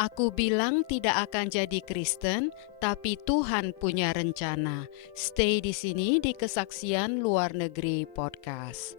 Aku bilang tidak akan jadi Kristen, tapi Tuhan punya rencana. Stay di sini di Kesaksian Luar Negeri Podcast.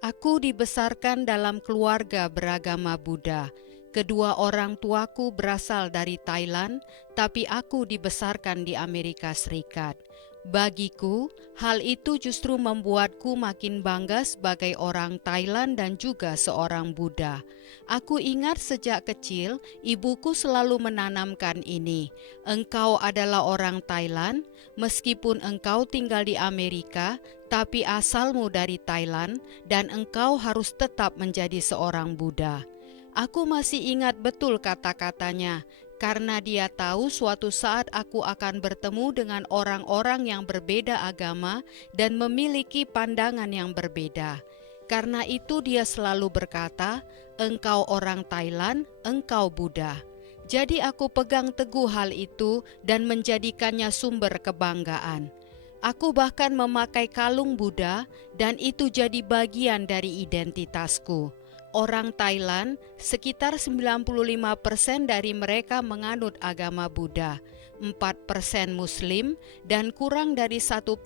Aku dibesarkan dalam keluarga beragama Buddha. Kedua orang tuaku berasal dari Thailand, tapi aku dibesarkan di Amerika Serikat. Bagiku, hal itu justru membuatku makin bangga sebagai orang Thailand dan juga seorang Buddha. Aku ingat sejak kecil, ibuku selalu menanamkan ini. Engkau adalah orang Thailand, meskipun engkau tinggal di Amerika, tapi asalmu dari Thailand dan engkau harus tetap menjadi seorang Buddha. Aku masih ingat betul kata-katanya, karena dia tahu suatu saat aku akan bertemu dengan orang-orang yang berbeda agama dan memiliki pandangan yang berbeda. Karena itu dia selalu berkata, engkau orang Thailand, engkau Buddha. Jadi aku pegang teguh hal itu dan menjadikannya sumber kebanggaan. Aku bahkan memakai kalung Buddha dan itu jadi bagian dari identitasku. Orang Thailand, sekitar 95% dari mereka menganut agama Buddha, 4% Muslim, dan kurang dari 1%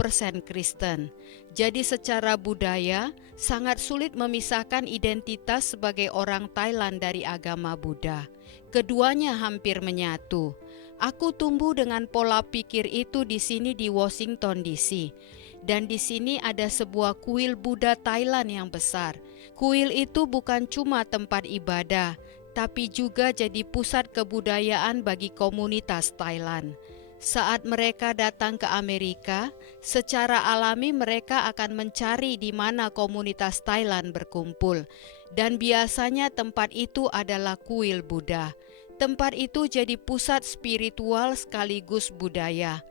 Kristen. Jadi secara budaya, sangat sulit memisahkan identitas sebagai orang Thailand dari agama Buddha. Keduanya hampir menyatu. Aku tumbuh dengan pola pikir itu di sini di Washington DC. Dan di sini ada sebuah kuil Buddha Thailand yang besar. Kuil itu bukan cuma tempat ibadah, tapi juga jadi pusat kebudayaan bagi komunitas Thailand. Saat mereka datang ke Amerika, secara alami mereka akan mencari di mana komunitas Thailand berkumpul. Dan biasanya tempat itu adalah kuil Buddha. Tempat itu jadi pusat spiritual sekaligus budaya.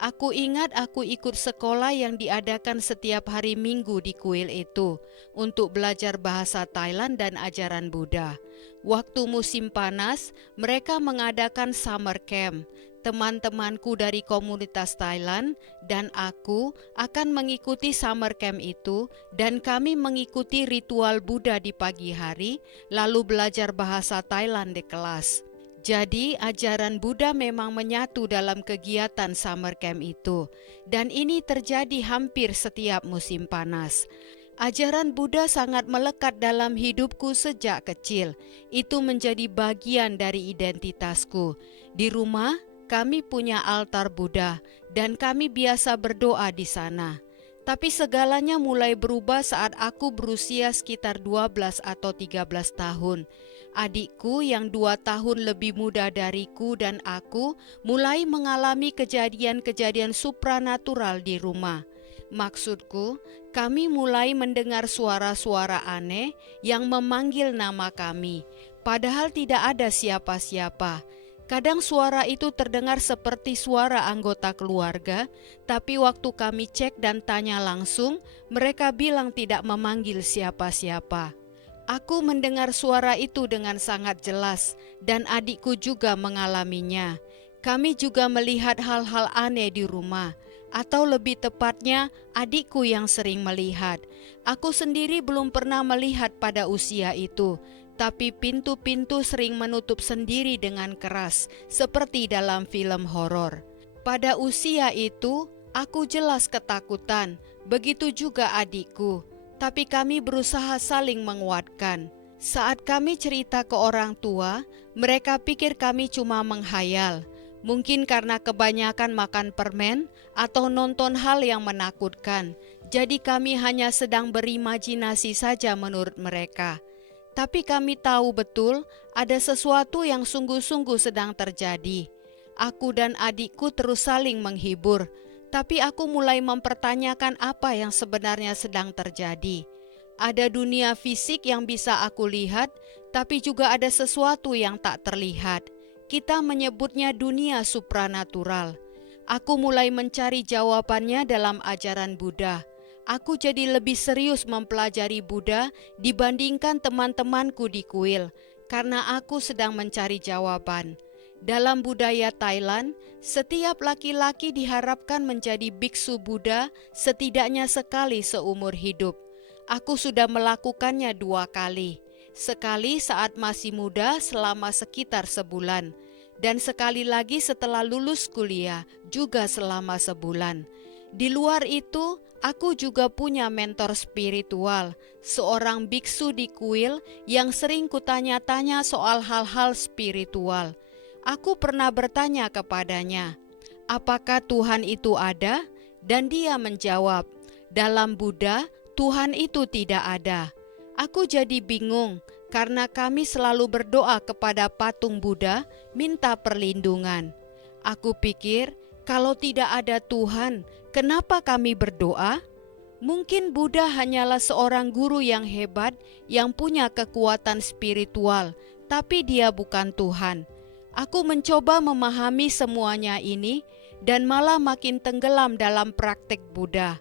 Aku ingat aku ikut sekolah yang diadakan setiap hari Minggu di kuil itu untuk belajar bahasa Thailand dan ajaran Buddha. Waktu musim panas, mereka mengadakan summer camp. Teman-temanku dari komunitas Thailand dan aku akan mengikuti summer camp itu dan kami mengikuti ritual Buddha di pagi hari, lalu belajar bahasa Thailand di kelas. Jadi ajaran Buddha memang menyatu dalam kegiatan summer camp itu, dan ini terjadi hampir setiap musim panas. Ajaran Buddha sangat melekat dalam hidupku sejak kecil. Itu menjadi bagian dari identitasku. Di rumah, kami punya altar Buddha, dan kami biasa berdoa di sana. Tapi segalanya mulai berubah saat aku berusia sekitar 12 atau 13 tahun. Adikku yang 2 tahun lebih muda dariku dan aku mulai mengalami kejadian-kejadian supranatural di rumah. Maksudku, kami mulai mendengar suara-suara aneh yang memanggil nama kami, padahal tidak ada siapa-siapa. Kadang suara itu terdengar seperti suara anggota keluarga, tapi waktu kami cek dan tanya langsung, mereka bilang tidak memanggil siapa-siapa. Aku mendengar suara itu dengan sangat jelas, dan adikku juga mengalaminya. Kami juga melihat hal-hal aneh di rumah, atau lebih tepatnya adikku yang sering melihat. Aku sendiri belum pernah melihat pada usia itu, tapi pintu-pintu sering menutup sendiri dengan keras, seperti dalam film horor. Pada usia itu, aku jelas ketakutan, begitu juga adikku. Tapi kami berusaha saling menguatkan. Saat kami cerita ke orang tua, mereka pikir kami cuma menghayal. Mungkin karena kebanyakan makan permen atau nonton hal yang menakutkan. Jadi kami hanya sedang berimajinasi saja menurut mereka. Tapi kami tahu betul ada sesuatu yang sungguh-sungguh sedang terjadi. Aku dan adikku terus saling menghibur. Tapi aku mulai mempertanyakan apa yang sebenarnya sedang terjadi. Ada dunia fisik yang bisa aku lihat, tapi juga ada sesuatu yang tak terlihat. Kita menyebutnya dunia supranatural. Aku mulai mencari jawabannya dalam ajaran Buddha. Aku jadi lebih serius mempelajari Buddha dibandingkan teman-temanku di kuil, karena aku sedang mencari jawaban. Dalam budaya Thailand, setiap laki-laki diharapkan menjadi biksu Buddha setidaknya sekali seumur hidup. Aku sudah melakukannya 2 kali. sekali saat masih muda selama sekitar sebulan, dan sekali lagi setelah lulus kuliah juga selama sebulan. Di luar itu, aku juga punya mentor spiritual, seorang biksu di kuil yang sering kutanya-tanya soal hal-hal spiritual. Aku pernah bertanya kepadanya, apakah Tuhan itu ada? Dan dia menjawab, dalam Buddha, Tuhan itu tidak ada. Aku jadi bingung karena kami selalu berdoa kepada patung Buddha minta perlindungan. Aku pikir, kalau tidak ada Tuhan, kenapa kami berdoa? Mungkin Buddha hanyalah seorang guru yang hebat yang punya kekuatan spiritual, tapi dia bukan Tuhan. Aku mencoba memahami semuanya ini dan malah makin tenggelam dalam praktek Buddha.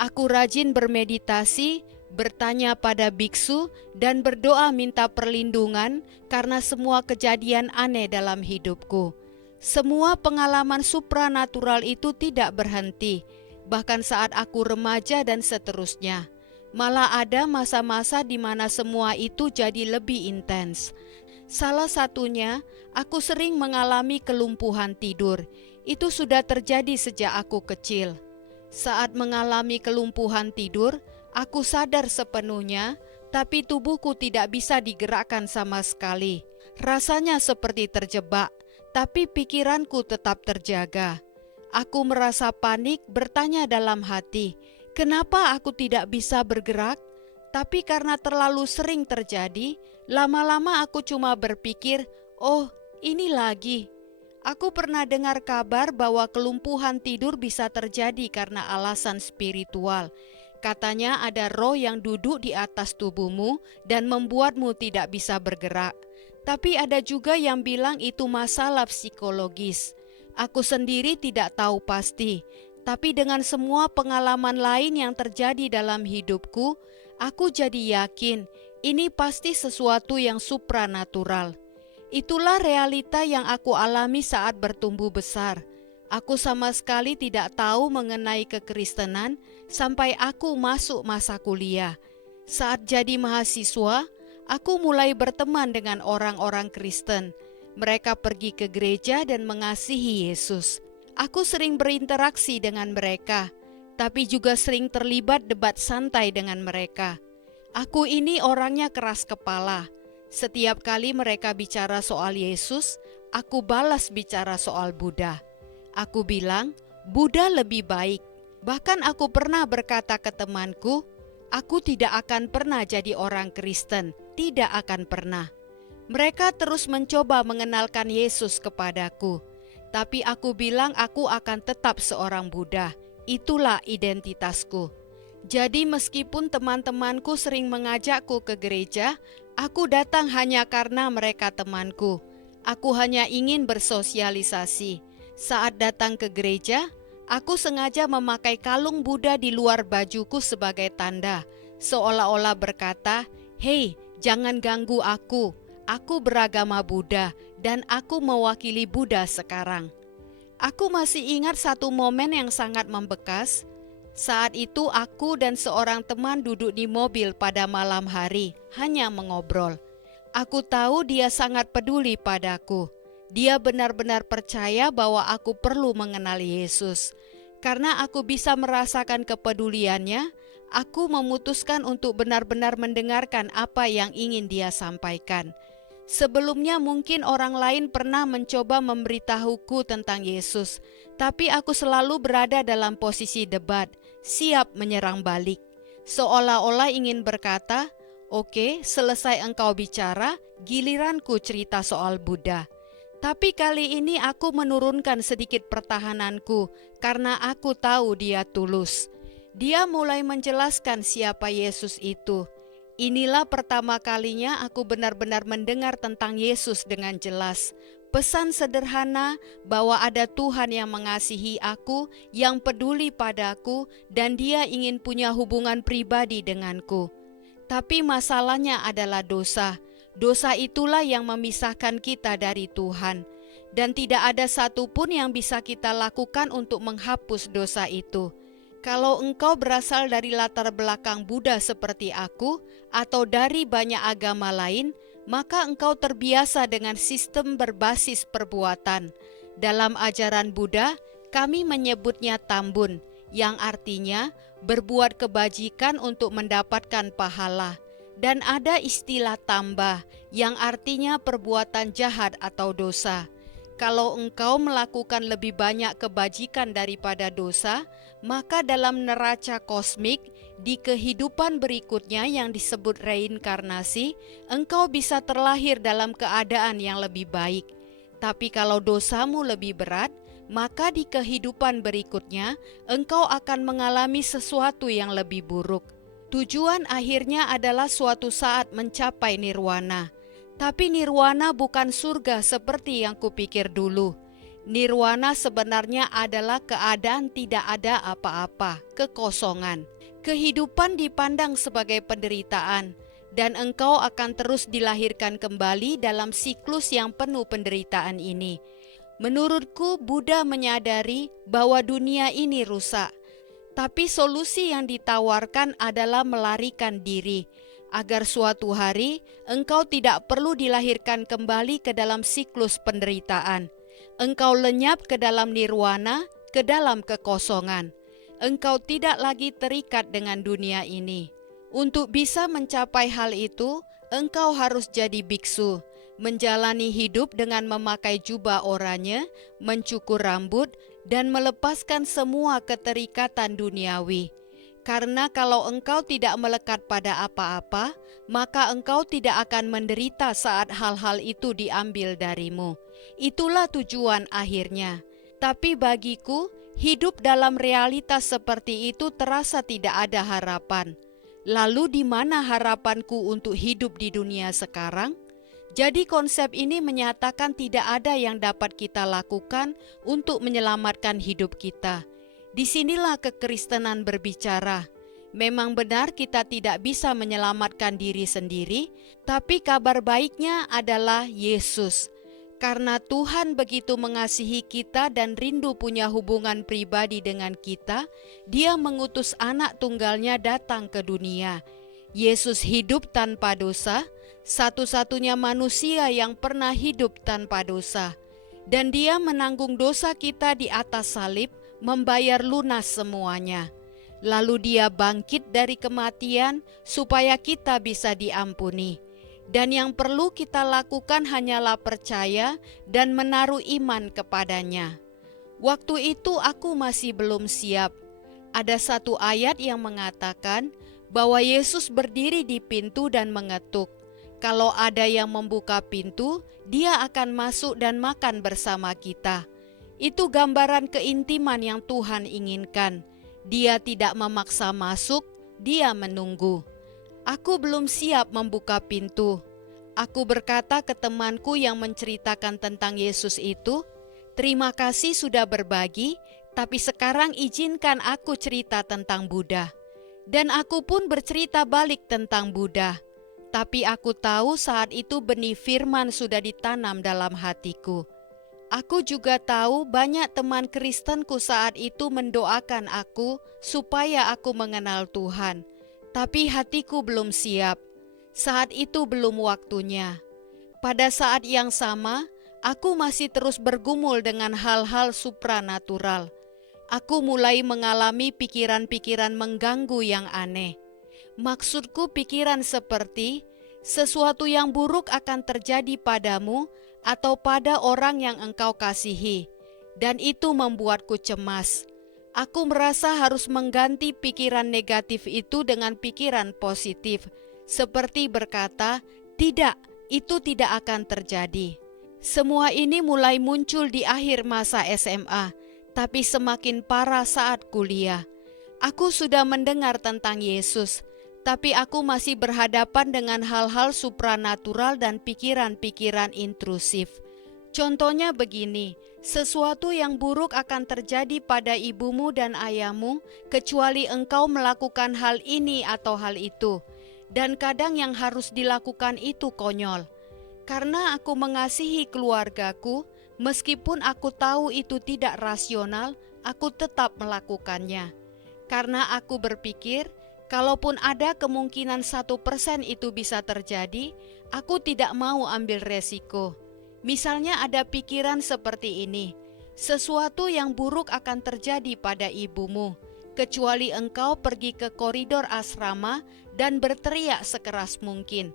Aku rajin bermeditasi, bertanya pada biksu, dan berdoa minta perlindungan karena semua kejadian aneh dalam hidupku. Semua pengalaman supranatural itu tidak berhenti, bahkan saat aku remaja dan seterusnya. Malah ada masa-masa di mana semua itu jadi lebih intens. Salah satunya, aku sering mengalami kelumpuhan tidur. Itu sudah terjadi sejak aku kecil. Saat mengalami kelumpuhan tidur, aku sadar sepenuhnya, tapi tubuhku tidak bisa digerakkan sama sekali. Rasanya seperti terjebak, tapi pikiranku tetap terjaga. Aku merasa panik, bertanya dalam hati, kenapa aku tidak bisa bergerak? Tapi karena terlalu sering terjadi, lama-lama aku cuma berpikir, oh ini lagi. Aku pernah dengar kabar bahwa kelumpuhan tidur bisa terjadi karena alasan spiritual. Katanya ada roh yang duduk di atas tubuhmu dan membuatmu tidak bisa bergerak. Tapi ada juga yang bilang itu masalah psikologis. Aku sendiri tidak tahu pasti, tapi dengan semua pengalaman lain yang terjadi dalam hidupku, aku jadi yakin ini pasti sesuatu yang supranatural. Itulah realita yang aku alami saat bertumbuh besar. Aku sama sekali tidak tahu mengenai kekristenan sampai aku masuk masa kuliah. Saat jadi mahasiswa, aku mulai berteman dengan orang-orang Kristen. Mereka pergi ke gereja dan mengasihi Yesus. Aku sering berinteraksi dengan mereka, tapi juga sering terlibat debat santai dengan mereka. Aku ini orangnya keras kepala. Setiap kali mereka bicara soal Yesus, aku balas bicara soal Buddha. Aku bilang, Buddha lebih baik. Bahkan aku pernah berkata ke temanku, aku tidak akan pernah jadi orang Kristen, tidak akan pernah. Mereka terus mencoba mengenalkan Yesus kepadaku, tapi aku bilang aku akan tetap seorang Buddha. Itulah identitasku. Jadi meskipun teman-temanku sering mengajakku ke gereja, aku datang hanya karena mereka temanku. Aku hanya ingin bersosialisasi. Saat datang ke gereja, aku sengaja memakai kalung Buddha di luar bajuku sebagai tanda, seolah-olah berkata, "Hei, jangan ganggu aku. Aku beragama Buddha dan aku mewakili Buddha sekarang." Aku masih ingat satu momen yang sangat membekas. Saat itu aku dan seorang teman duduk di mobil pada malam hari, hanya mengobrol. Aku tahu dia sangat peduli padaku. Dia benar-benar percaya bahwa aku perlu mengenal Yesus. Karena aku bisa merasakan kepeduliannya, aku memutuskan untuk benar-benar mendengarkan apa yang ingin dia sampaikan. Sebelumnya mungkin orang lain pernah mencoba memberitahuku tentang Yesus, tapi aku selalu berada dalam posisi debat, siap menyerang balik. Seolah-olah ingin berkata, "Oke, selesai engkau bicara, giliranku cerita soal Buddha." Tapi kali ini aku menurunkan sedikit pertahananku karena aku tahu dia tulus. Dia mulai menjelaskan siapa Yesus itu. Inilah pertama kalinya aku benar-benar mendengar tentang Yesus dengan jelas. Pesan sederhana bahwa ada Tuhan yang mengasihi aku, yang peduli padaku, dan Dia ingin punya hubungan pribadi denganku. Tapi masalahnya adalah dosa. Dosa itulah yang memisahkan kita dari Tuhan. Dan tidak ada satupun yang bisa kita lakukan untuk menghapus dosa itu. Kalau engkau berasal dari latar belakang Buddha seperti aku atau dari banyak agama lain, maka engkau terbiasa dengan sistem berbasis perbuatan. Dalam ajaran Buddha, kami menyebutnya tambun, yang artinya berbuat kebajikan untuk mendapatkan pahala. Dan ada istilah tambah, yang artinya perbuatan jahat atau dosa. Kalau engkau melakukan lebih banyak kebajikan daripada dosa, maka dalam neraca kosmik, di kehidupan berikutnya yang disebut reinkarnasi, engkau bisa terlahir dalam keadaan yang lebih baik. Tapi kalau dosamu lebih berat, maka di kehidupan berikutnya, engkau akan mengalami sesuatu yang lebih buruk. Tujuan akhirnya adalah suatu saat mencapai nirwana. Tapi nirwana bukan surga seperti yang kupikir dulu. Nirwana sebenarnya adalah keadaan tidak ada apa-apa, kekosongan. Kehidupan dipandang sebagai penderitaan, dan engkau akan terus dilahirkan kembali dalam siklus yang penuh penderitaan ini. Menurutku, Buddha menyadari bahwa dunia ini rusak. Tapi solusi yang ditawarkan adalah melarikan diri, agar suatu hari engkau tidak perlu dilahirkan kembali ke dalam siklus penderitaan. Engkau lenyap ke dalam nirwana, ke dalam kekosongan. Engkau tidak lagi terikat dengan dunia ini. Untuk bisa mencapai hal itu, engkau harus jadi biksu, menjalani hidup dengan memakai jubah oranye, mencukur rambut, dan melepaskan semua keterikatan duniawi. Karena kalau engkau tidak melekat pada apa-apa, maka engkau tidak akan menderita saat hal-hal itu diambil darimu. Itulah tujuan akhirnya. Tapi bagiku, hidup dalam realitas seperti itu terasa tidak ada harapan. Lalu di mana harapanku untuk hidup di dunia sekarang? Jadi konsep ini menyatakan tidak ada yang dapat kita lakukan untuk menyelamatkan hidup kita. Disinilah kekristenan berbicara. Memang benar kita tidak bisa menyelamatkan diri sendiri, tapi kabar baiknya adalah Yesus. Karena Tuhan begitu mengasihi kita dan rindu punya hubungan pribadi dengan kita, Dia mengutus anak tunggalnya datang ke dunia. Yesus hidup tanpa dosa, satu-satunya manusia yang pernah hidup tanpa dosa. Dan Dia menanggung dosa kita di atas salib, membayar lunas semuanya. Lalu Dia bangkit dari kematian supaya kita bisa diampuni. Dan yang perlu kita lakukan hanyalah percaya dan menaruh iman kepadanya. Waktu itu aku masih belum siap. Ada satu ayat yang mengatakan bahwa Yesus berdiri di pintu dan mengetuk. Kalau ada yang membuka pintu, Dia akan masuk dan makan bersama kita. Itu gambaran keintiman yang Tuhan inginkan. Dia tidak memaksa masuk, Dia menunggu. Aku belum siap membuka pintu. Aku berkata ke temanku yang menceritakan tentang Yesus itu, "Terima kasih sudah berbagi, tapi sekarang izinkan aku cerita tentang Buddha." Dan aku pun bercerita balik tentang Buddha. Tapi aku tahu saat itu benih firman sudah ditanam dalam hatiku. Aku juga tahu banyak teman Kristenku saat itu mendoakan aku supaya aku mengenal Tuhan. Tapi hatiku belum siap. Saat itu belum waktunya. Pada saat yang sama, aku masih terus bergumul dengan hal-hal supranatural. Aku mulai mengalami pikiran-pikiran mengganggu yang aneh. Maksudku pikiran seperti sesuatu yang buruk akan terjadi padamu atau pada orang yang engkau kasihi. Dan itu membuatku cemas. Aku merasa harus mengganti pikiran negatif itu dengan pikiran positif, seperti berkata, "Tidak, itu tidak akan terjadi." Semua ini mulai muncul di akhir masa SMA, tapi semakin parah saat kuliah. Aku sudah mendengar tentang Yesus, tapi aku masih berhadapan dengan hal-hal supranatural dan pikiran-pikiran intrusif. Contohnya begini, sesuatu yang buruk akan terjadi pada ibumu dan ayahmu kecuali engkau melakukan hal ini atau hal itu. Dan kadang yang harus dilakukan itu konyol. Karena aku mengasihi keluargaku, meskipun aku tahu itu tidak rasional, aku tetap melakukannya. karena aku berpikir, kalaupun ada kemungkinan 1% itu bisa terjadi, aku tidak mau ambil resiko. Misalnya ada pikiran seperti ini, sesuatu yang buruk akan terjadi pada ibumu, kecuali engkau pergi ke koridor asrama dan berteriak sekeras mungkin.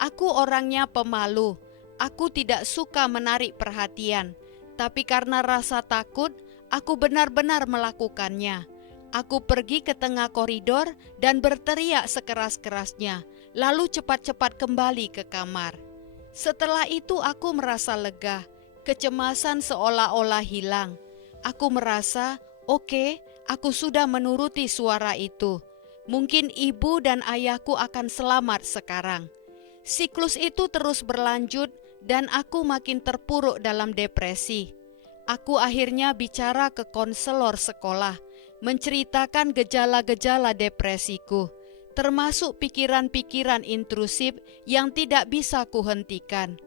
Aku orangnya pemalu, aku tidak suka menarik perhatian, tapi karena rasa takut, aku benar-benar melakukannya. Aku pergi ke tengah koridor dan berteriak sekeras-kerasnya, lalu cepat-cepat kembali ke kamar. Setelah itu aku merasa lega, kecemasan seolah-olah hilang. Aku merasa, oke, aku sudah menuruti suara itu. Mungkin ibu dan ayahku akan selamat sekarang. Siklus itu terus berlanjut dan aku makin terpuruk dalam depresi. Aku akhirnya bicara ke konselor sekolah, menceritakan gejala-gejala depresiku, termasuk pikiran-pikiran intrusif yang tidak bisa kuhentikan.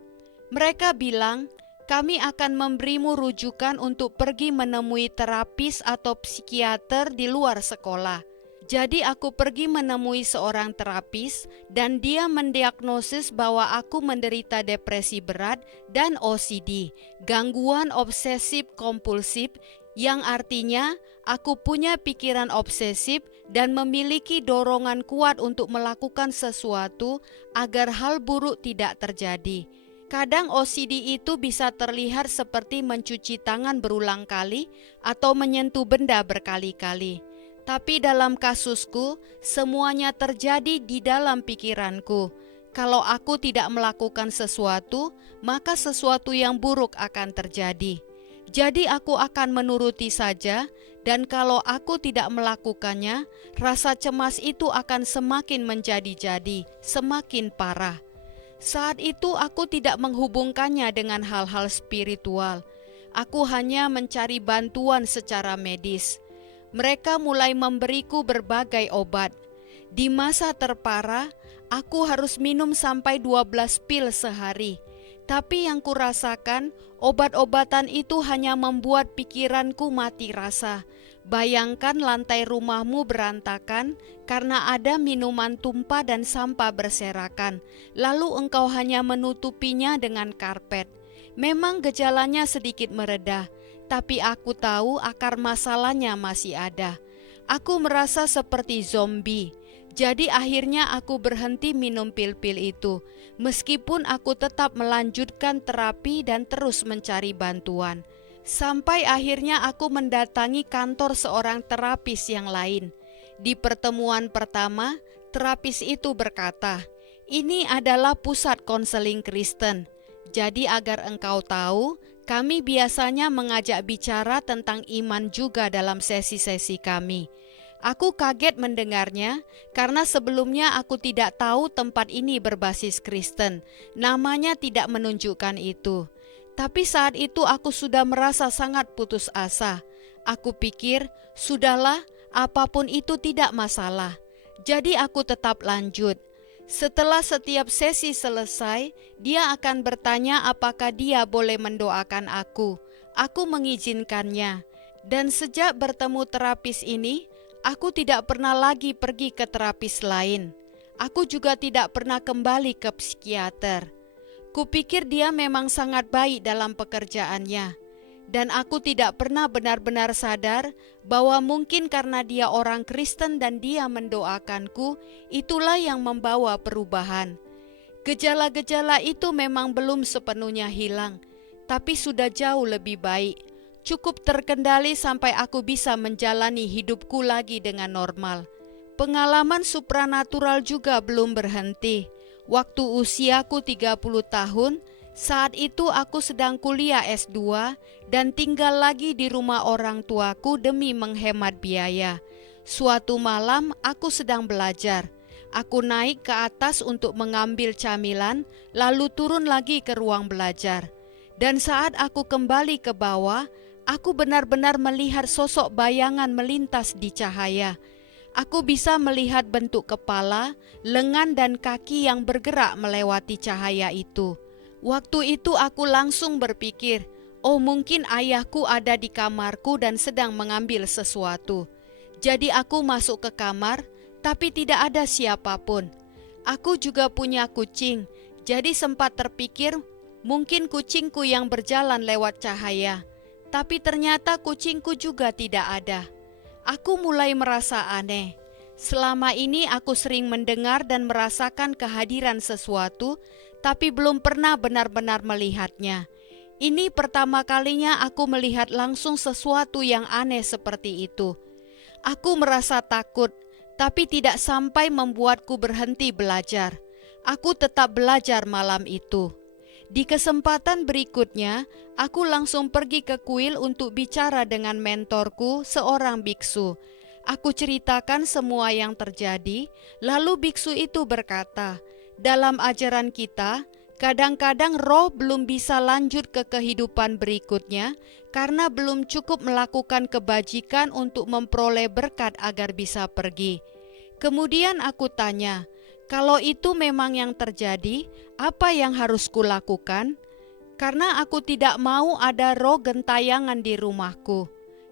Mereka bilang, kami akan memberimu rujukan untuk pergi menemui terapis atau psikiater di luar sekolah. Jadi aku pergi menemui seorang terapis dan dia mendiagnosis bahwa aku menderita depresi berat dan OCD, gangguan obsesif kompulsif, yang artinya aku punya pikiran obsesif dan memiliki dorongan kuat untuk melakukan sesuatu agar hal buruk tidak terjadi. Kadang OCD itu bisa terlihat seperti mencuci tangan berulang kali atau menyentuh benda berkali-kali. Tapi dalam kasusku, semuanya terjadi di dalam pikiranku. Kalau aku tidak melakukan sesuatu, maka sesuatu yang buruk akan terjadi. Jadi aku akan menuruti saja, dan kalau aku tidak melakukannya, rasa cemas itu akan semakin menjadi-jadi, semakin parah. Saat itu aku tidak menghubungkannya dengan hal-hal spiritual. Aku hanya mencari bantuan secara medis. Mereka mulai memberiku berbagai obat. Di masa terparah, aku harus minum sampai 12 pil sehari. Tapi yang kurasakan, obat-obatan itu hanya membuat pikiranku mati rasa. Bayangkan lantai rumahmu berantakan karena ada minuman tumpah dan sampah berserakan. Lalu engkau hanya menutupinya dengan karpet. Memang gejalanya sedikit mereda, tapi aku tahu akar masalahnya masih ada. Aku merasa seperti zombie. Jadi akhirnya aku berhenti minum pil-pil itu, meskipun aku tetap melanjutkan terapi dan terus mencari bantuan. Sampai akhirnya aku mendatangi kantor seorang terapis yang lain. Di pertemuan pertama, terapis itu berkata, "Ini adalah pusat konseling Kristen. Jadi agar engkau tahu, kami biasanya mengajak bicara tentang iman juga dalam sesi-sesi kami." Aku kaget mendengarnya karena sebelumnya aku tidak tahu tempat ini berbasis Kristen. Namanya tidak menunjukkan itu. Tapi saat itu aku sudah merasa sangat putus asa. Aku pikir, sudahlah, apapun itu tidak masalah. Jadi aku tetap lanjut. Setelah setiap sesi selesai, dia akan bertanya apakah dia boleh mendoakan aku. Aku mengizinkannya. Dan sejak bertemu terapis ini, aku tidak pernah lagi pergi ke terapis lain. Aku juga tidak pernah kembali ke psikiater. Kupikir dia memang sangat baik dalam pekerjaannya. Dan aku tidak pernah benar-benar sadar bahwa mungkin karena dia orang Kristen dan dia mendoakanku, itulah yang membawa perubahan. Gejala-gejala itu memang belum sepenuhnya hilang, tapi sudah jauh lebih baik. Cukup terkendali sampai aku bisa menjalani hidupku lagi dengan normal. Pengalaman supranatural juga belum berhenti. Waktu usiaku 30 tahun, saat itu aku sedang kuliah S2 dan tinggal lagi di rumah orang tuaku demi menghemat biaya. Suatu malam aku sedang belajar. Aku naik ke atas untuk mengambil camilan, lalu turun lagi ke ruang belajar. Dan saat aku kembali ke bawah, aku benar-benar melihat sosok bayangan melintas di cahaya. Aku bisa melihat bentuk kepala, lengan dan kaki yang bergerak melewati cahaya itu. Waktu itu aku langsung berpikir, oh mungkin ayahku ada di kamarku dan sedang mengambil sesuatu. Jadi aku masuk ke kamar, tapi tidak ada siapapun. Aku juga punya kucing, jadi sempat terpikir mungkin kucingku yang berjalan lewat cahaya. Tapi ternyata kucingku juga tidak ada. Aku mulai merasa aneh. Selama ini aku sering mendengar dan merasakan kehadiran sesuatu, tapi belum pernah benar-benar melihatnya. Ini pertama kalinya aku melihat langsung sesuatu yang aneh seperti itu. Aku merasa takut, tapi tidak sampai membuatku berhenti belajar. Aku tetap belajar malam itu. Di kesempatan berikutnya, aku langsung pergi ke kuil untuk bicara dengan mentorku, seorang biksu. Aku ceritakan semua yang terjadi, lalu biksu itu berkata, dalam ajaran kita, kadang-kadang roh belum bisa lanjut ke kehidupan berikutnya karena belum cukup melakukan kebajikan untuk memperoleh berkat agar bisa pergi. Kemudian aku tanya, kalau itu memang yang terjadi, apa yang harus kulakukan? Karena aku tidak mau ada roh gentayangan di rumahku.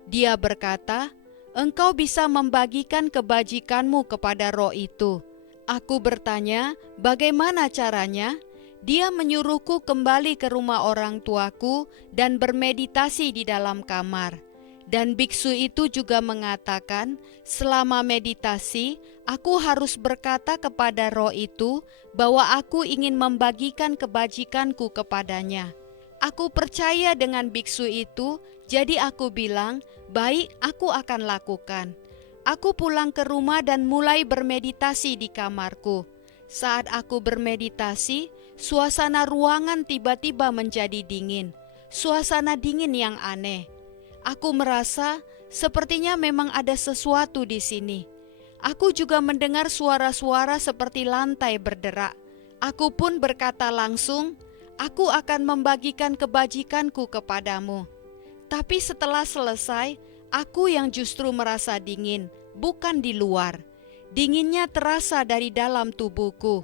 Dia berkata, engkau bisa membagikan kebajikanmu kepada roh itu. Aku bertanya, bagaimana caranya? Dia menyuruhku kembali ke rumah orang tuaku dan bermeditasi di dalam kamar. Dan biksu itu juga mengatakan, selama meditasi, aku harus berkata kepada roh itu bahwa aku ingin membagikan kebajikanku kepadanya. Aku percaya dengan biksu itu, jadi aku bilang, baik, aku akan lakukan. Aku pulang ke rumah dan mulai bermeditasi di kamarku. Saat aku bermeditasi, suasana ruangan tiba-tiba menjadi dingin. Suasana dingin yang aneh. Aku merasa sepertinya memang ada sesuatu di sini. Aku juga mendengar suara-suara seperti lantai berderak. Aku pun berkata langsung, aku akan membagikan kebajikanku kepadamu. Tapi setelah selesai, aku yang justru merasa dingin, bukan di luar. Dinginnya terasa dari dalam tubuhku.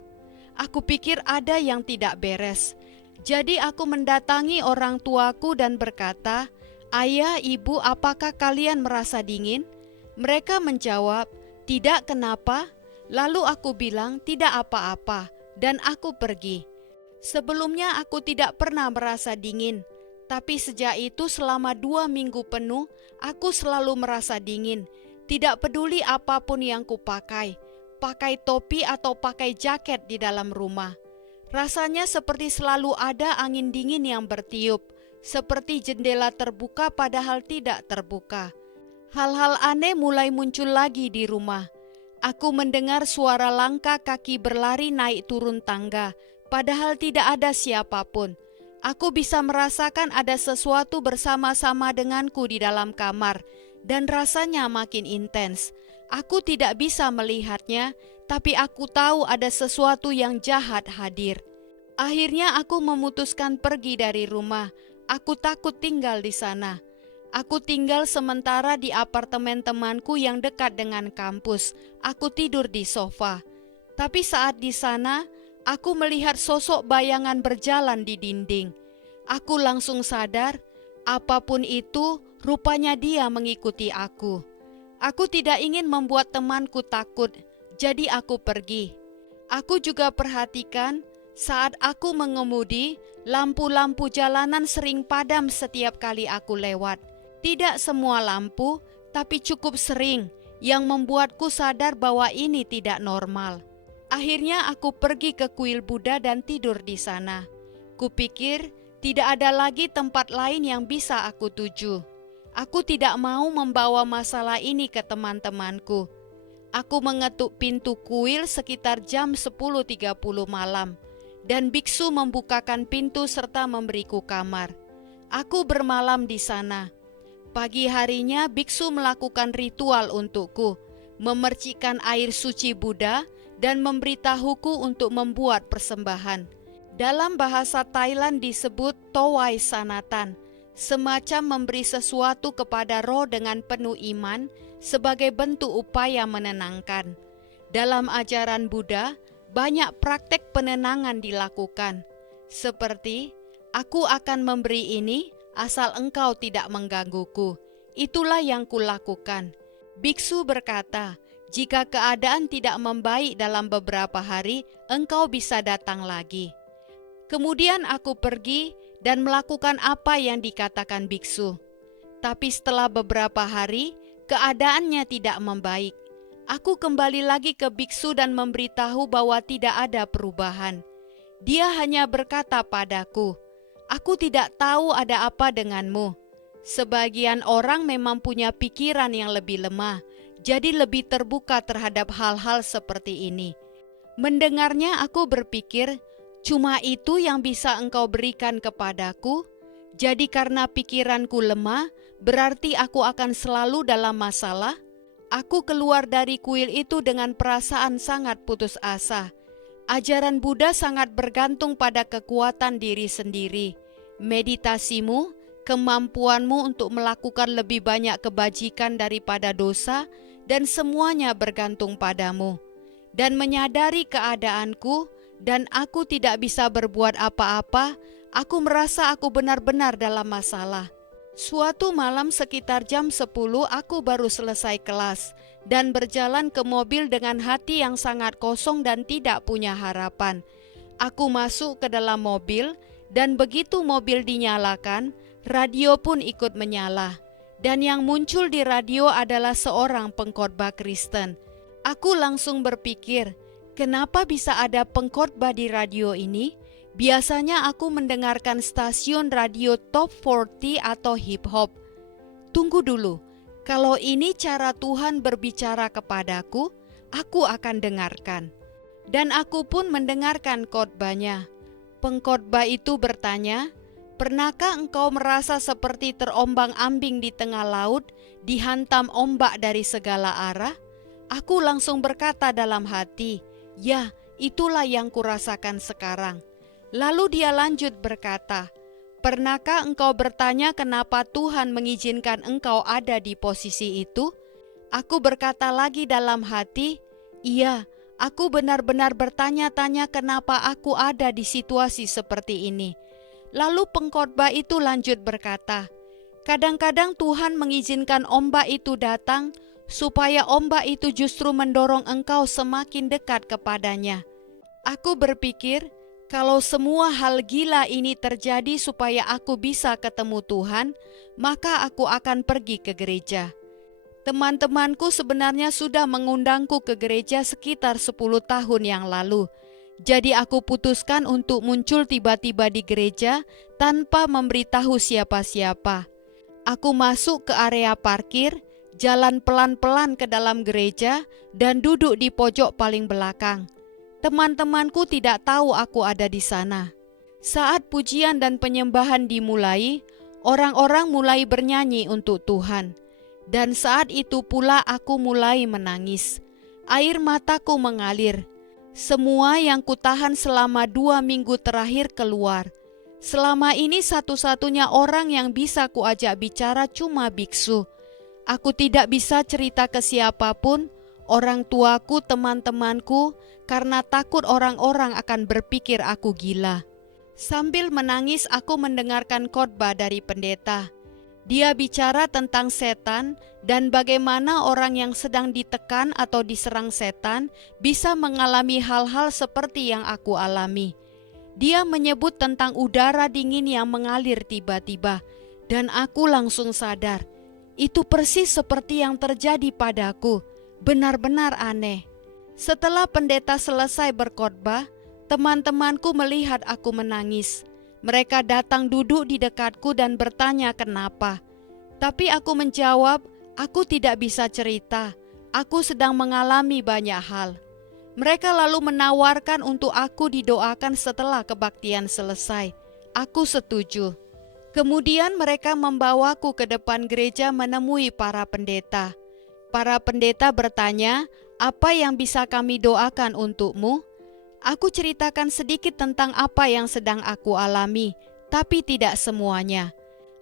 Aku pikir ada yang tidak beres. Jadi aku mendatangi orang tuaku dan berkata, ayah, ibu, apakah kalian merasa dingin? Mereka menjawab, tidak, kenapa? Lalu aku bilang, tidak apa-apa, dan aku pergi. Sebelumnya aku tidak pernah merasa dingin, tapi sejak itu selama 2 minggu penuh, aku selalu merasa dingin. Tidak peduli apapun yang kupakai, pakai topi atau pakai jaket di dalam rumah. Rasanya seperti selalu ada angin dingin yang bertiup, seperti jendela terbuka padahal tidak terbuka. Hal-hal aneh mulai muncul lagi di rumah. Aku mendengar suara langkah kaki berlari naik turun tangga, padahal tidak ada siapapun. Aku bisa merasakan ada sesuatu bersama-sama denganku di dalam kamar, dan rasanya makin intens. Aku tidak bisa melihatnya, tapi aku tahu ada sesuatu yang jahat hadir. Akhirnya aku memutuskan pergi dari rumah. Aku takut tinggal di sana. Aku tinggal sementara di apartemen temanku yang dekat dengan kampus. Aku tidur di sofa. Tapi saat di sana, aku melihat sosok bayangan berjalan di dinding. Aku langsung sadar, apapun itu, rupanya dia mengikuti aku. Aku tidak ingin membuat temanku takut, jadi aku pergi. Aku juga perhatikan, saat aku mengemudi, lampu-lampu jalanan sering padam setiap kali aku lewat. Tidak semua lampu, tapi cukup sering, yang membuatku sadar bahwa ini tidak normal. Akhirnya aku pergi ke kuil Buddha dan tidur di sana. Kupikir tidak ada lagi tempat lain yang bisa aku tuju. Aku tidak mau membawa masalah ini ke teman-temanku. Aku mengetuk pintu kuil sekitar jam 10.30 malam, dan biksu membukakan pintu serta memberiku kamar. Aku bermalam di sana. Pagi harinya biksu melakukan ritual untukku, memercikkan air suci Buddha dan memberitahuku untuk membuat persembahan. Dalam bahasa Thailand disebut Towai Sanatan, semacam memberi sesuatu kepada roh dengan penuh iman sebagai bentuk upaya menenangkan. Dalam ajaran Buddha, banyak praktek penenangan dilakukan, seperti aku akan memberi ini asal engkau tidak menggangguku. Itulah yang kulakukan. Biksu berkata, "Jika keadaan tidak membaik dalam beberapa hari, engkau bisa datang lagi." Kemudian aku pergi dan melakukan apa yang dikatakan biksu. Tapi setelah beberapa hari, keadaannya tidak membaik. Aku kembali lagi ke biksu dan memberitahu bahwa tidak ada perubahan. Dia hanya berkata padaku, "Aku tidak tahu ada apa denganmu." Sebagian orang memang punya pikiran yang lebih lemah, jadi lebih terbuka terhadap hal-hal seperti ini. Mendengarnya aku berpikir, cuma itu yang bisa engkau berikan kepadaku? Jadi karena pikiranku lemah, berarti aku akan selalu dalam masalah? Aku keluar dari kuil itu dengan perasaan sangat putus asa. Ajaran Buddha sangat bergantung pada kekuatan diri sendiri. Meditasimu, kemampuanmu untuk melakukan lebih banyak kebajikan daripada dosa, dan semuanya bergantung padamu. Dan menyadari keadaanku, dan aku tidak bisa berbuat apa-apa, aku merasa aku benar-benar dalam masalah. Suatu malam sekitar jam 10 aku baru selesai kelas dan berjalan ke mobil dengan hati yang sangat kosong dan tidak punya harapan. Aku masuk ke dalam mobil dan begitu mobil dinyalakan, radio pun ikut menyala. Dan yang muncul di radio adalah seorang pengkhotbah Kristen. Aku langsung berpikir, kenapa bisa ada pengkhotbah di radio ini? Biasanya aku mendengarkan stasiun radio top 40 atau hip hop. Tunggu dulu, kalau ini cara Tuhan berbicara kepadaku, aku akan dengarkan. Dan aku pun mendengarkan khotbahnya. Pengkhotbah itu bertanya, "Pernahkah engkau merasa seperti terombang-ambing di tengah laut, dihantam ombak dari segala arah?" Aku langsung berkata dalam hati, "Ya, itulah yang kurasakan sekarang." Lalu dia lanjut berkata, "Pernahkah engkau bertanya kenapa Tuhan mengizinkan engkau ada di posisi itu?" Aku berkata lagi dalam hati, "Iya, aku benar-benar bertanya-tanya kenapa aku ada di situasi seperti ini." Lalu pengkhotbah itu lanjut berkata, "Kadang-kadang Tuhan mengizinkan ombak itu datang supaya ombak itu justru mendorong engkau semakin dekat kepadanya." Aku berpikir, kalau semua hal gila ini terjadi supaya aku bisa ketemu Tuhan, maka aku akan pergi ke gereja. Teman-temanku sebenarnya sudah mengundangku ke gereja sekitar 10 tahun yang lalu. Jadi aku putuskan untuk muncul tiba-tiba di gereja tanpa memberitahu siapa-siapa. Aku masuk ke area parkir, jalan pelan-pelan ke dalam gereja, dan duduk di pojok paling belakang. Teman-temanku tidak tahu aku ada di sana. Saat pujian dan penyembahan dimulai, orang-orang mulai bernyanyi untuk Tuhan. Dan saat itu pula aku mulai menangis. Air mataku mengalir. Semua yang kutahan selama 2 minggu terakhir keluar. Selama ini satu-satunya orang yang bisa kuajak bicara cuma biksu. Aku tidak bisa cerita ke siapapun, orang tuaku, teman-temanku, karena takut orang-orang akan berpikir aku gila. Sambil menangis aku mendengarkan khotbah dari pendeta. Dia bicara tentang setan dan bagaimana orang yang sedang ditekan atau diserang setan bisa mengalami hal-hal seperti yang aku alami. Dia menyebut tentang udara dingin yang mengalir tiba-tiba, dan aku langsung sadar. Itu persis seperti yang terjadi padaku. Benar-benar aneh. Setelah pendeta selesai berkhotbah, teman-temanku melihat aku menangis. Mereka datang duduk di dekatku dan bertanya kenapa. Tapi aku menjawab, aku tidak bisa cerita. Aku sedang mengalami banyak hal. Mereka lalu menawarkan untuk aku didoakan setelah kebaktian selesai. Aku setuju. Kemudian mereka membawaku ke depan gereja menemui para pendeta. Para pendeta bertanya, "Apa yang bisa kami doakan untukmu?" Aku ceritakan sedikit tentang apa yang sedang aku alami, tapi tidak semuanya.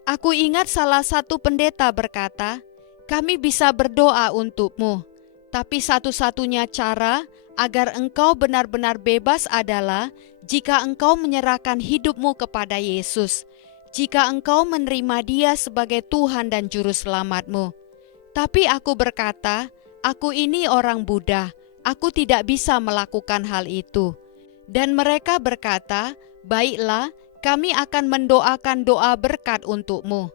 Aku ingat salah satu pendeta berkata, "Kami bisa berdoa untukmu, tapi satu-satunya cara agar engkau benar-benar bebas adalah jika engkau menyerahkan hidupmu kepada Yesus, jika engkau menerima Dia sebagai Tuhan dan Juru Selamatmu." Tapi aku berkata, aku ini orang Buddha, aku tidak bisa melakukan hal itu. Dan mereka berkata, baiklah, kami akan mendoakan doa berkat untukmu.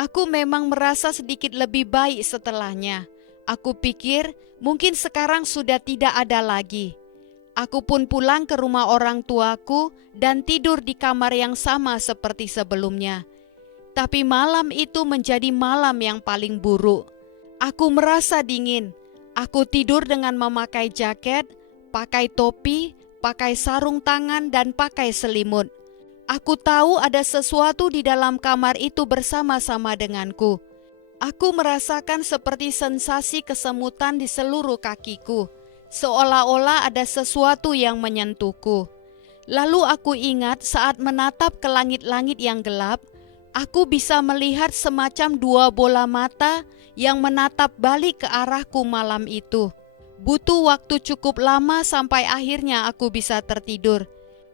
Aku memang merasa sedikit lebih baik setelahnya. Aku pikir mungkin sekarang sudah tidak ada lagi. Aku pun pulang ke rumah orang tuaku dan tidur di kamar yang sama seperti sebelumnya. Tapi malam itu menjadi malam yang paling buruk. Aku merasa dingin. Aku tidur dengan memakai jaket, pakai topi, pakai sarung tangan, dan pakai selimut. Aku tahu ada sesuatu di dalam kamar itu bersama-sama denganku. Aku merasakan seperti sensasi kesemutan di seluruh kakiku, seolah-olah ada sesuatu yang menyentuhku. Lalu aku ingat saat menatap ke langit-langit yang gelap, aku bisa melihat semacam dua bola mata yang menatap balik ke arahku malam itu. Butuh waktu cukup lama sampai akhirnya aku bisa tertidur.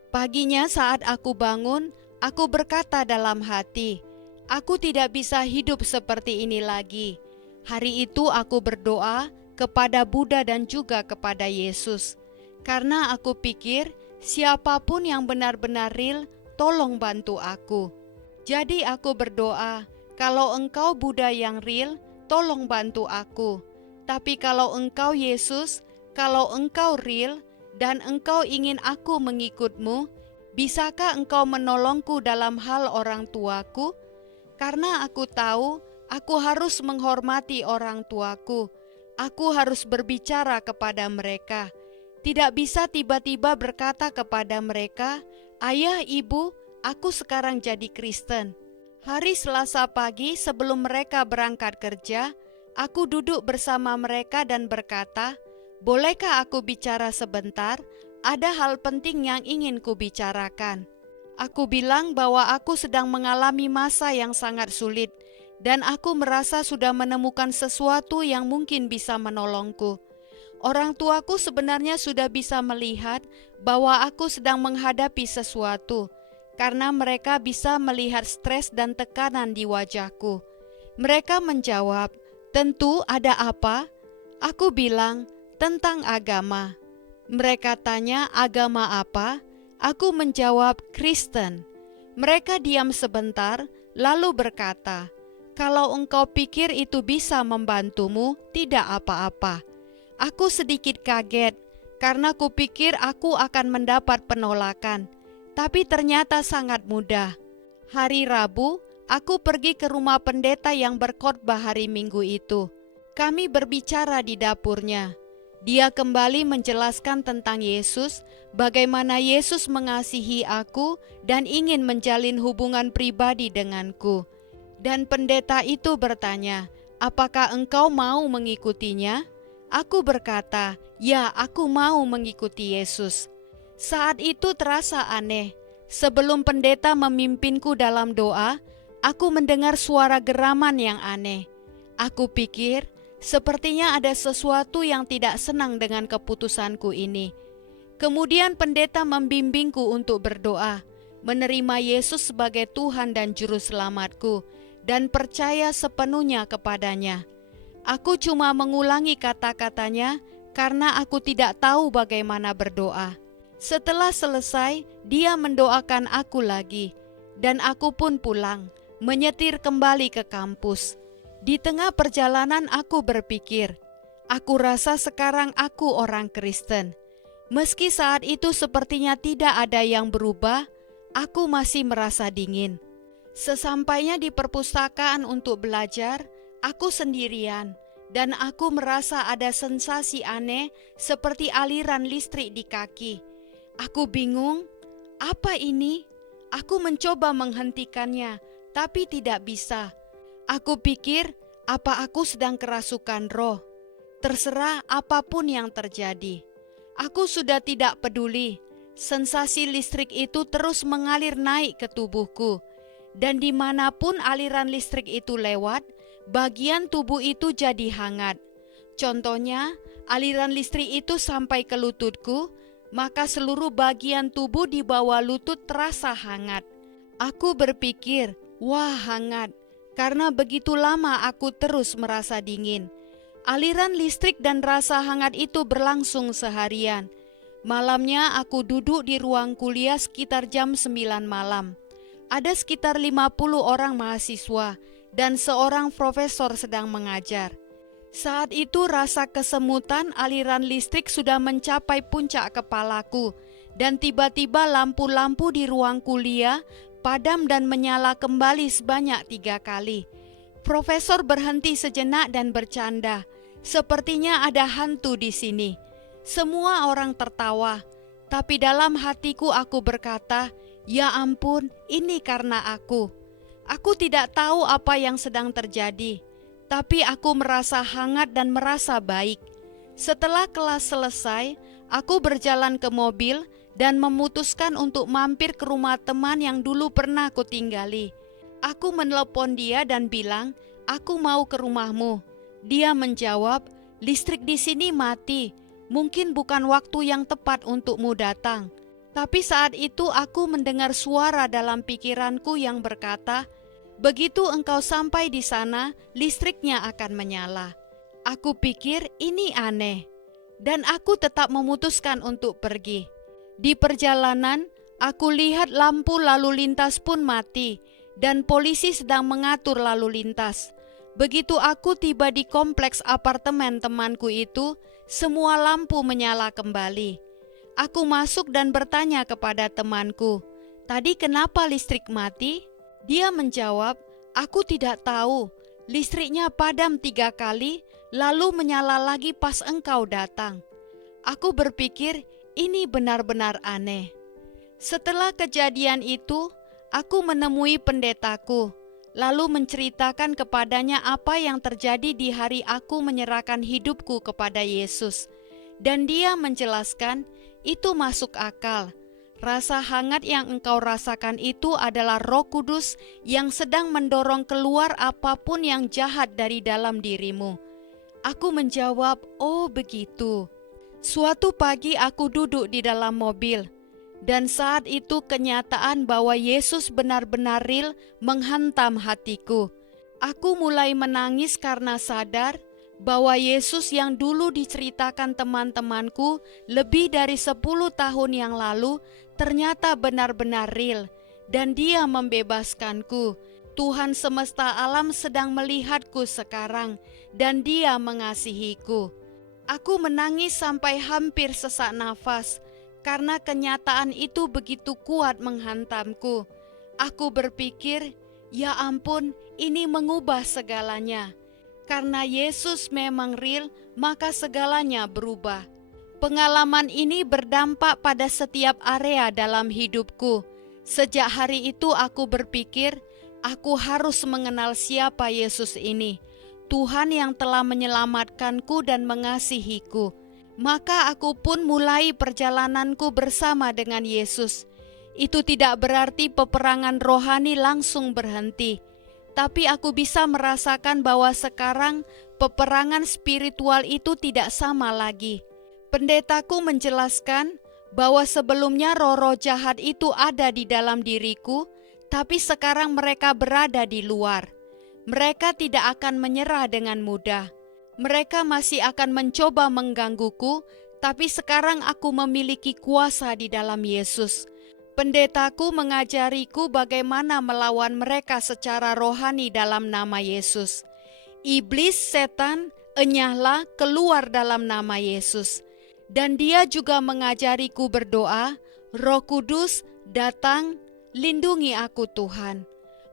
Paginya saat aku bangun, aku berkata dalam hati, aku tidak bisa hidup seperti ini lagi. Hari itu aku berdoa kepada Buddha dan juga kepada Yesus. Karena aku pikir, siapapun yang benar-benar real, tolong bantu aku. Jadi aku berdoa, kalau engkau Buddha yang real, tolong bantu aku. Tapi kalau engkau Yesus, kalau engkau real, dan engkau ingin aku mengikutmu, bisakah engkau menolongku dalam hal orang tuaku? Karena aku tahu, aku harus menghormati orang tuaku. Aku harus berbicara kepada mereka. Tidak bisa tiba-tiba berkata kepada mereka, ayah, ibu, aku sekarang jadi Kristen. Hari Selasa pagi sebelum mereka berangkat kerja, aku duduk bersama mereka dan berkata, bolehkah aku bicara sebentar? Ada hal penting yang ingin kubicarakan. Aku bilang bahwa aku sedang mengalami masa yang sangat sulit, dan aku merasa sudah menemukan sesuatu yang mungkin bisa menolongku. Orang tuaku sebenarnya sudah bisa melihat bahwa aku sedang menghadapi sesuatu, karena mereka bisa melihat stres dan tekanan di wajahku. Mereka menjawab, tentu ada apa? Aku bilang, tentang agama. Mereka tanya, agama apa? Aku menjawab, Kristen. Mereka diam sebentar, lalu berkata, kalau engkau pikir itu bisa membantumu, tidak apa-apa. Aku sedikit kaget, karena kupikir aku akan mendapat penolakan. Tapi ternyata sangat mudah. Hari Rabu, aku pergi ke rumah pendeta yang berkhotbah hari Minggu itu. Kami berbicara di dapurnya. Dia kembali menjelaskan tentang Yesus, bagaimana Yesus mengasihi aku dan ingin menjalin hubungan pribadi denganku. Dan pendeta itu bertanya, apakah engkau mau mengikutinya? Aku berkata, ya, aku mau mengikuti Yesus. Saat itu terasa aneh. Sebelum pendeta memimpinku dalam doa, aku mendengar suara geraman yang aneh. Aku pikir, sepertinya ada sesuatu yang tidak senang dengan keputusanku ini. Kemudian pendeta membimbingku untuk berdoa, menerima Yesus sebagai Tuhan dan Juru Selamatku, dan percaya sepenuhnya kepadanya. Aku cuma mengulangi kata-katanya karena aku tidak tahu bagaimana berdoa. Setelah selesai, dia mendoakan aku lagi, dan aku pun pulang, menyetir kembali ke kampus. Di tengah perjalanan aku berpikir, aku rasa sekarang aku orang Kristen. Meski saat itu sepertinya tidak ada yang berubah, aku masih merasa dingin. Sesampainya di perpustakaan untuk belajar, aku sendirian, dan aku merasa ada sensasi aneh seperti aliran listrik di kaki. Aku bingung, apa ini? Aku mencoba menghentikannya, tapi tidak bisa. Aku pikir, apa aku sedang kerasukan roh? Terserah apapun yang terjadi. Aku sudah tidak peduli. Sensasi listrik itu terus mengalir naik ke tubuhku. Dan dimanapun aliran listrik itu lewat, bagian tubuh itu jadi hangat. Contohnya, aliran listrik itu sampai ke lututku, maka seluruh bagian tubuh di bawah lutut terasa hangat. Aku berpikir, wah hangat. karena begitu lama aku terus merasa dingin. Aliran listrik dan rasa hangat itu berlangsung seharian. Malamnya aku duduk di ruang kuliah sekitar jam 9 malam. Ada sekitar 50 orang mahasiswa dan seorang profesor sedang mengajar. Saat itu rasa kesemutan aliran listrik sudah mencapai puncak kepalaku dan tiba-tiba lampu-lampu di ruang kuliah padam dan menyala kembali sebanyak 3 kali. Profesor berhenti sejenak dan bercanda. Sepertinya ada hantu di sini. Semua orang tertawa, tapi dalam hatiku aku berkata, "Ya ampun, ini karena aku." Aku tidak tahu apa yang sedang terjadi, tapi aku merasa hangat dan merasa baik. Setelah kelas selesai, aku berjalan ke mobil dan memutuskan untuk mampir ke rumah teman yang dulu pernah kutinggali. Aku menelepon dia dan bilang, "Aku mau ke rumahmu." Dia menjawab, "Listrik di sini mati. Mungkin bukan waktu yang tepat untukmu datang." Tapi saat itu aku mendengar suara dalam pikiranku yang berkata, "Begitu engkau sampai di sana, listriknya akan menyala." Aku pikir ini aneh, dan aku tetap memutuskan untuk pergi. Di perjalanan, aku lihat lampu lalu lintas pun mati, dan polisi sedang mengatur lalu lintas. Begitu aku tiba di kompleks apartemen temanku itu, semua lampu menyala kembali. Aku masuk dan bertanya kepada temanku, "Tadi kenapa listrik mati?" Dia menjawab, "Aku tidak tahu. Listriknya padam 3 kali, lalu menyala lagi pas engkau datang." Aku berpikir ini benar-benar aneh. Setelah kejadian itu, aku menemui pendetaku, lalu menceritakan kepadanya apa yang terjadi di hari aku menyerahkan hidupku kepada Yesus. Dan dia menjelaskan, itu masuk akal. Rasa hangat yang engkau rasakan itu adalah Roh Kudus yang sedang mendorong keluar apapun yang jahat dari dalam dirimu. Aku menjawab, "Oh begitu." Suatu pagi aku duduk di dalam mobil, dan saat itu kenyataan bahwa Yesus benar-benar real menghantam hatiku. Aku mulai menangis karena sadar bahwa Yesus yang dulu diceritakan teman-temanku lebih dari 10 tahun yang lalu ternyata benar-benar real, dan Dia membebaskanku. Tuhan semesta alam sedang melihatku sekarang, dan Dia mengasihiku. Aku menangis sampai hampir sesak nafas karena kenyataan itu begitu kuat menghantamku. Aku berpikir, ya ampun, ini mengubah segalanya. Karena Yesus memang real, maka segalanya berubah. Pengalaman ini berdampak pada setiap area dalam hidupku. Sejak hari itu aku berpikir, aku harus mengenal siapa Yesus ini. Tuhan yang telah menyelamatkanku dan mengasihiku. Maka aku pun mulai perjalananku bersama dengan Yesus. Itu tidak berarti peperangan rohani langsung berhenti, tapi aku bisa merasakan bahwa sekarang peperangan spiritual itu tidak sama lagi. Pendetaku menjelaskan bahwa sebelumnya roh-roh jahat itu ada di dalam diriku, tapi sekarang mereka berada di luar. Mereka tidak akan menyerah dengan mudah. Mereka masih akan mencoba menggangguku, tapi sekarang aku memiliki kuasa di dalam Yesus. Pendetaku mengajariku bagaimana melawan mereka secara rohani dalam nama Yesus. Iblis, setan, enyahlah keluar dalam nama Yesus. Dan dia juga mengajariku berdoa, Roh Kudus, datang, lindungi aku Tuhan.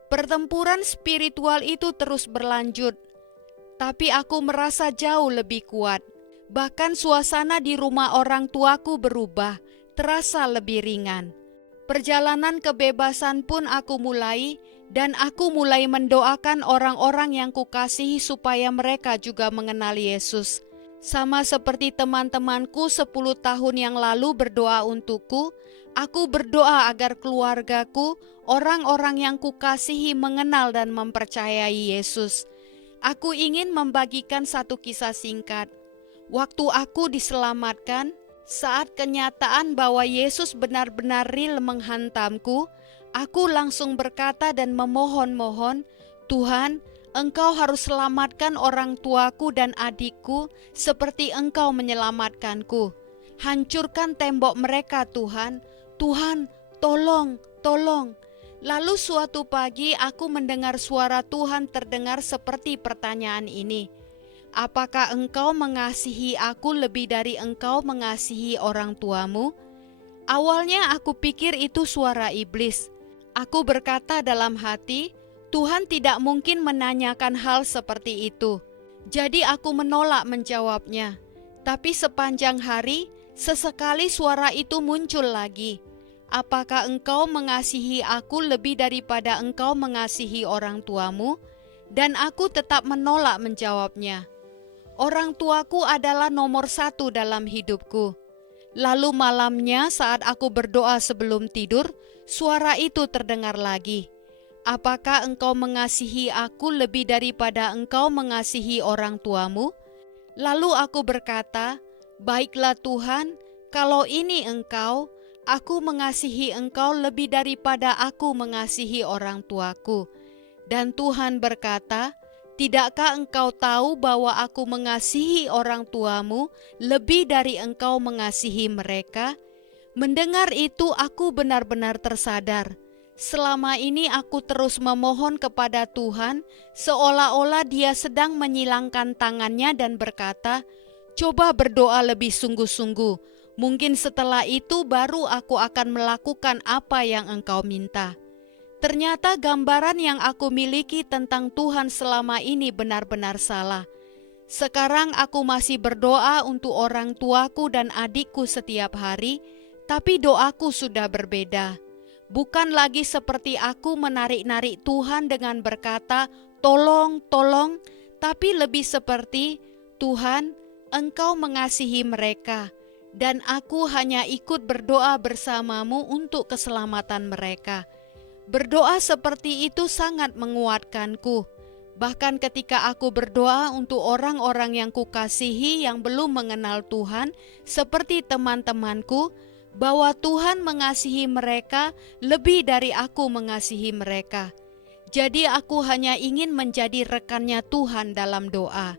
Pertempuran spiritual itu terus berlanjut, tapi aku merasa jauh lebih kuat. Bahkan suasana di rumah orang tuaku berubah, terasa lebih ringan. Perjalanan kebebasan pun aku mulai, dan aku mulai mendoakan orang-orang yang kukasihi supaya mereka juga mengenal Yesus. Sama seperti teman-temanku 10 tahun yang lalu berdoa untukku, aku berdoa agar keluargaku, orang-orang yang kukasihi mengenal dan mempercayai Yesus. Aku ingin membagikan satu kisah singkat. Waktu aku diselamatkan, saat kenyataan bahwa Yesus benar-benar real menghantamku, aku langsung berkata dan memohon-mohon, Tuhan, Engkau harus selamatkan orang tuaku dan adikku seperti Engkau menyelamatkanku. Hancurkan tembok mereka, Tuhan. Tuhan, tolong, tolong. Lalu suatu pagi aku mendengar suara Tuhan terdengar seperti pertanyaan ini. Apakah engkau mengasihi aku lebih dari engkau mengasihi orang tuamu? Awalnya aku pikir itu suara iblis. Aku berkata dalam hati, Tuhan tidak mungkin menanyakan hal seperti itu. Jadi aku menolak menjawabnya. Tapi sepanjang hari, sesekali suara itu muncul lagi. Apakah engkau mengasihi aku lebih daripada engkau mengasihi orang tuamu? Dan aku tetap menolak menjawabnya. Orang tuaku adalah nomor satu dalam hidupku. Lalu malamnya saat aku berdoa sebelum tidur, suara itu terdengar lagi. Apakah engkau mengasihi aku lebih daripada engkau mengasihi orang tuamu? Lalu aku berkata, baiklah Tuhan, kalau ini engkau, aku mengasihi engkau lebih daripada aku mengasihi orang tuaku. Dan Tuhan berkata, tidakkah engkau tahu bahwa aku mengasihi orang tuamu lebih dari engkau mengasihi mereka? Mendengar itu aku benar-benar tersadar. Selama ini aku terus memohon kepada Tuhan, seolah-olah Dia sedang menyilangkan tangannya dan berkata, coba berdoa lebih sungguh-sungguh. Mungkin setelah itu baru aku akan melakukan apa yang engkau minta. Ternyata gambaran yang aku miliki tentang Tuhan selama ini benar-benar salah. Sekarang aku masih berdoa untuk orang tuaku dan adikku setiap hari, tapi doaku sudah berbeda. Bukan lagi seperti aku menarik-narik Tuhan dengan berkata, tolong, tolong, tapi lebih seperti, Tuhan, Engkau mengasihi mereka, dan aku hanya ikut berdoa bersamamu untuk keselamatan mereka. Berdoa seperti itu sangat menguatkanku. Bahkan ketika aku berdoa untuk orang-orang yang kukasihi yang belum mengenal Tuhan, seperti teman-temanku, bahwa Tuhan mengasihi mereka lebih dari aku mengasihi mereka. Jadi aku hanya ingin menjadi rekannya Tuhan dalam doa.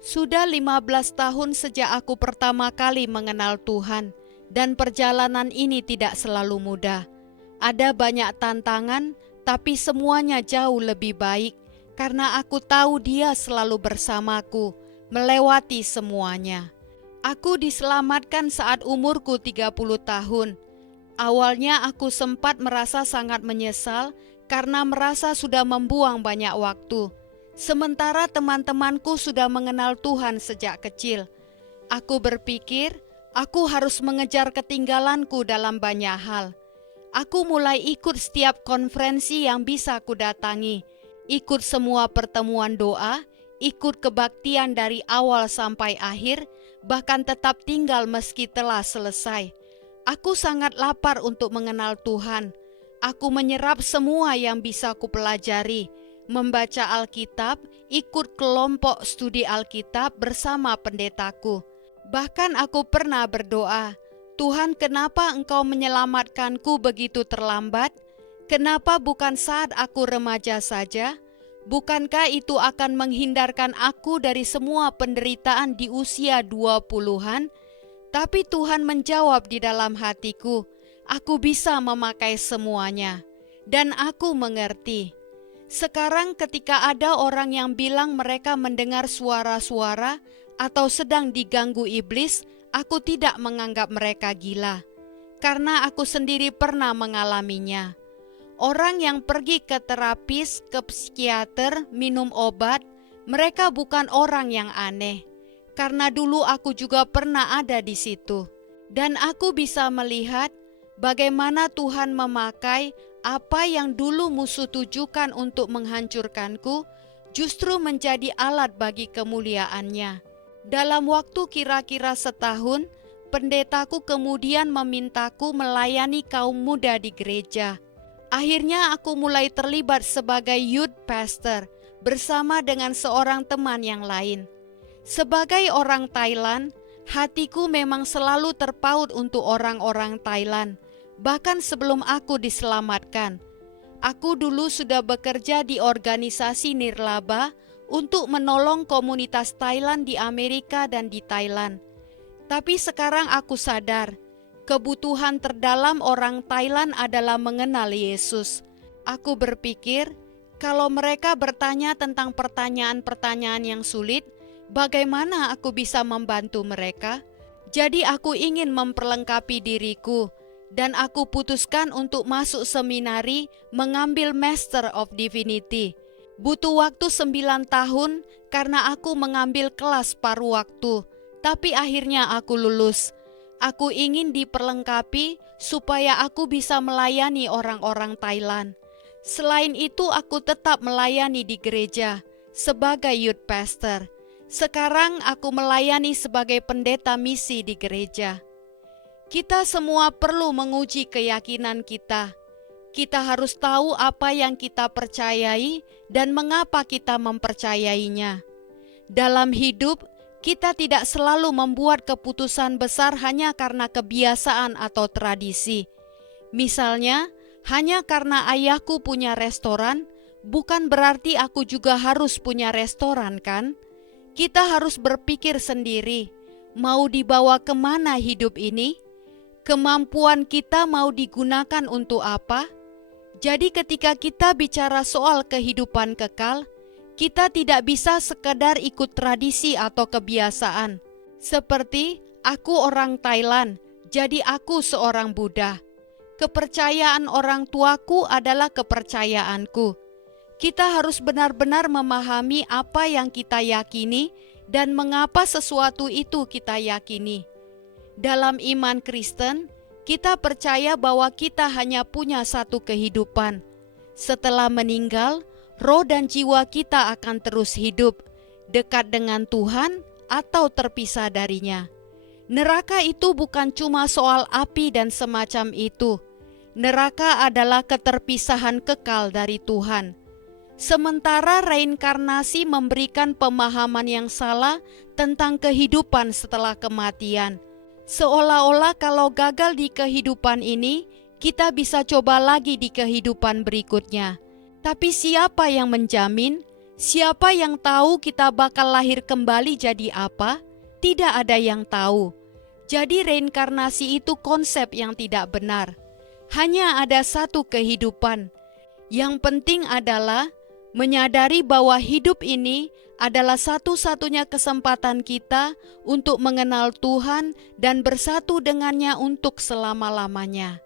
Sudah 15 tahun sejak aku pertama kali mengenal Tuhan, dan perjalanan ini tidak selalu mudah. Ada banyak tantangan, tapi semuanya jauh lebih baik, karena aku tahu Dia selalu bersamaku, melewati semuanya. Aku diselamatkan saat umurku 30 tahun. Awalnya aku sempat merasa sangat menyesal karena merasa sudah membuang banyak waktu. Sementara teman-temanku sudah mengenal Tuhan sejak kecil. Aku berpikir, aku harus mengejar ketinggalanku dalam banyak hal. Aku mulai ikut setiap konferensi yang bisa kudatangi, ikut semua pertemuan doa, ikut kebaktian dari awal sampai akhir, bahkan tetap tinggal meski telah selesai. Aku sangat lapar untuk mengenal Tuhan. Aku menyerap semua yang bisa kupelajari, membaca Alkitab, ikut kelompok studi Alkitab bersama pendetaku. Bahkan aku pernah berdoa, Tuhan, kenapa Engkau menyelamatkanku begitu terlambat? Kenapa bukan saat aku remaja saja? Bukankah itu akan menghindarkan aku dari semua penderitaan di usia 20-an? Tapi Tuhan menjawab di dalam hatiku, aku bisa memakai semuanya. Dan aku mengerti. Sekarang ketika ada orang yang bilang mereka mendengar suara-suara atau sedang diganggu iblis, aku tidak menganggap mereka gila. Karena aku sendiri pernah mengalaminya. Orang yang pergi ke terapis, ke psikiater, minum obat, mereka bukan orang yang aneh. Karena dulu aku juga pernah ada di situ. Dan aku bisa melihat bagaimana Tuhan memakai apa yang dulu musuh tujukan untuk menghancurkanku, justru menjadi alat bagi kemuliaannya. Dalam waktu kira-kira setahun, pendetaku kemudian memintaku melayani kaum muda di gereja. Akhirnya aku mulai terlibat sebagai youth pastor bersama dengan seorang teman yang lain. Sebagai orang Thailand, hatiku memang selalu terpaut untuk orang-orang Thailand, bahkan sebelum aku diselamatkan. Aku dulu sudah bekerja di organisasi nirlaba untuk menolong komunitas Thailand di Amerika dan di Thailand. Tapi sekarang aku sadar, kebutuhan terdalam orang Thailand adalah mengenal Yesus. Aku berpikir, kalau mereka bertanya tentang pertanyaan-pertanyaan yang sulit, bagaimana aku bisa membantu mereka? Jadi aku ingin memperlengkapi diriku, dan aku putuskan untuk masuk seminari mengambil Master of Divinity. Butuh waktu 9 tahun karena aku mengambil kelas paruh waktu, tapi akhirnya aku lulus. Aku ingin diperlengkapi supaya aku bisa melayani orang-orang Thailand. Selain itu, aku tetap melayani di gereja sebagai youth pastor. Sekarang aku melayani sebagai pendeta misi di gereja. Kita semua perlu menguji keyakinan kita. Kita harus tahu apa yang kita percayai dan mengapa kita mempercayainya. Dalam hidup, kita tidak selalu membuat keputusan besar hanya karena kebiasaan atau tradisi. Misalnya, hanya karena ayahku punya restoran, bukan berarti aku juga harus punya restoran, kan? Kita harus berpikir sendiri, mau dibawa kemana hidup ini? Kemampuan kita mau digunakan untuk apa? Jadi ketika kita bicara soal kehidupan kekal, kita tidak bisa sekadar ikut tradisi atau kebiasaan. Seperti, aku orang Thailand, jadi aku seorang Buddha. Kepercayaan orang tuaku adalah kepercayaanku. Kita harus benar-benar memahami apa yang kita yakini dan mengapa sesuatu itu kita yakini. Dalam iman Kristen, kita percaya bahwa kita hanya punya satu kehidupan. Setelah meninggal, roh dan jiwa kita akan terus hidup, dekat dengan Tuhan atau terpisah darinya. Neraka itu bukan cuma soal api dan semacam itu. Neraka adalah keterpisahan kekal dari Tuhan. Sementara reinkarnasi memberikan pemahaman yang salah tentang kehidupan setelah kematian. Seolah-olah kalau gagal di kehidupan ini, kita bisa coba lagi di kehidupan berikutnya. Tapi siapa yang menjamin? Siapa yang tahu kita bakal lahir kembali jadi apa? Tidak ada yang tahu. Jadi reinkarnasi itu konsep yang tidak benar. Hanya ada satu kehidupan. Yang penting adalah menyadari bahwa hidup ini adalah satu-satunya kesempatan kita untuk mengenal Tuhan dan bersatu dengannya untuk selama-lamanya.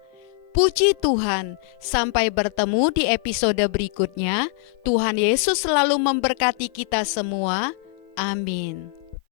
Puji Tuhan, sampai bertemu di episode berikutnya. Tuhan Yesus selalu memberkati kita semua. Amin.